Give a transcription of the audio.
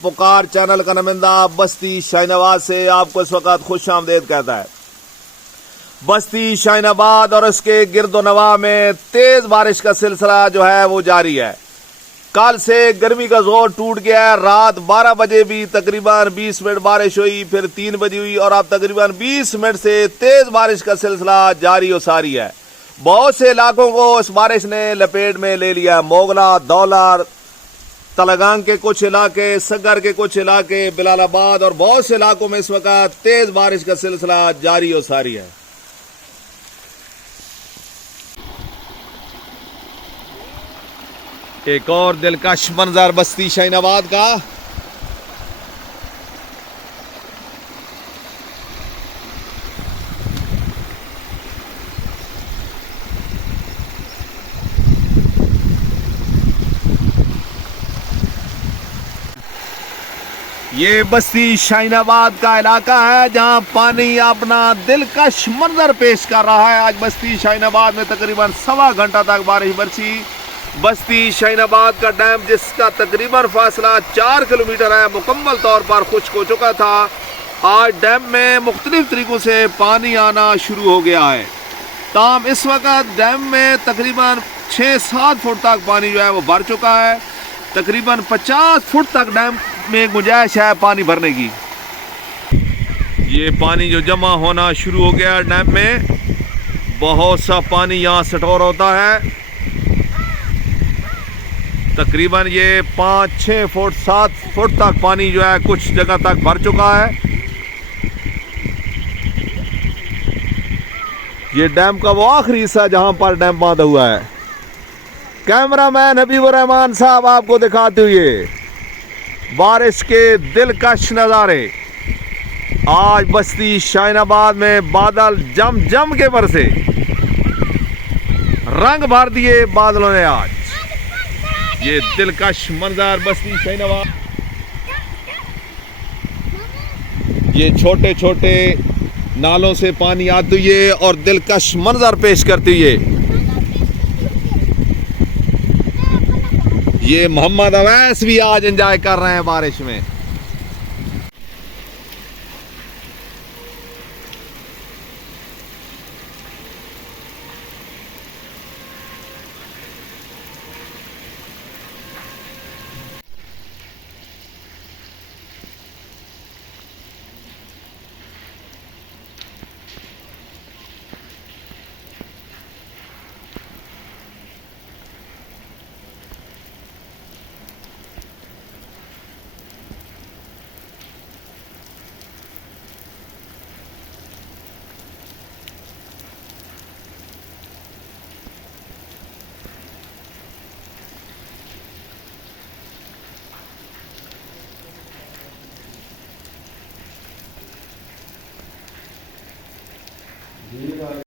पुकार चैनल का नुमाइंदा बस्ती शाहीनाबाद से आपको इस वक्त खुश आमदेद कहता है। बस्ती शाहीनाबाद और उसके गिरदोनवा में तेज बारिश का सिलसिला जो है वो जारी है। कल से गर्मी का जोर टूट गया है। रात 12 बजे भी तकरीबन 20 मिनट बारिश हुई, फिर 3 बजे हुई और अब तकरीबन 20 मिनट से तेज बारिश का सिलसिला जारी और सारी है। बहुत से इलाकों को इस बारिश ने लपेट में ले लिया। मोगला, दौला, तलगांग के कुछ इलाके, सगर के कुछ इलाके, बिलालाबाद और बहुत से इलाकों में इस वक्त तेज बारिश का सिलसिला जारी और सारी है। एक और दिलकश मंजर बस्ती शाहीनाबाद का। ये बस्ती शाहीनाबाद का इलाका है जहां पानी अपना दिलकश मंजर पेश कर रहा है। आज बस्ती शाहीनाबाद में तकरीबन 1.25 घंटा तक बारिश बरसी। बस्ती शाहीनाबाद का डैम, जिसका तकरीबन फासला 4 किलोमीटर है, मुकम्मल तौर पर खुश्क हो चुका था। आज डैम में मुख्तलिफ तरीकों से पानी आना शुरू हो गया है। ताहम इस वक्त डैम में तकरीबन 6-7 फुट तक पानी जो है वो भर चुका है। तकरीबन 50 फुट तक डैम में गुंजाइश है पानी भरने की। ये पानी जो जमा होना शुरू हो गया डैम में, बहुत सा पानी यहाँ स्टोर होता है। तकरीबन ये 5-6 फुट 7 फुट तक पानी जो है कुछ जगह तक भर चुका है। ये डैम का वो आखिरी हिस्सा जहां पर डैम बांधा हुआ है। कैमरामैन हबीबुर रहमान साहब आपको दिखाते हुए बारिश के दिलकश नज़ारे। आज बस्ती शाहीनाबाद में बादल जम जम के बरसे, रंग भर दिए बादलों ने। आज ये दिलकश मंजर बस्ती शाहीनाबाद, ये छोटे छोटे नालों से पानी आते हुए और दिलकश मंजर पेश करते हुए ये मोहम्मद अवैस भी आज एंजॉय कर रहे हैं बारिश में।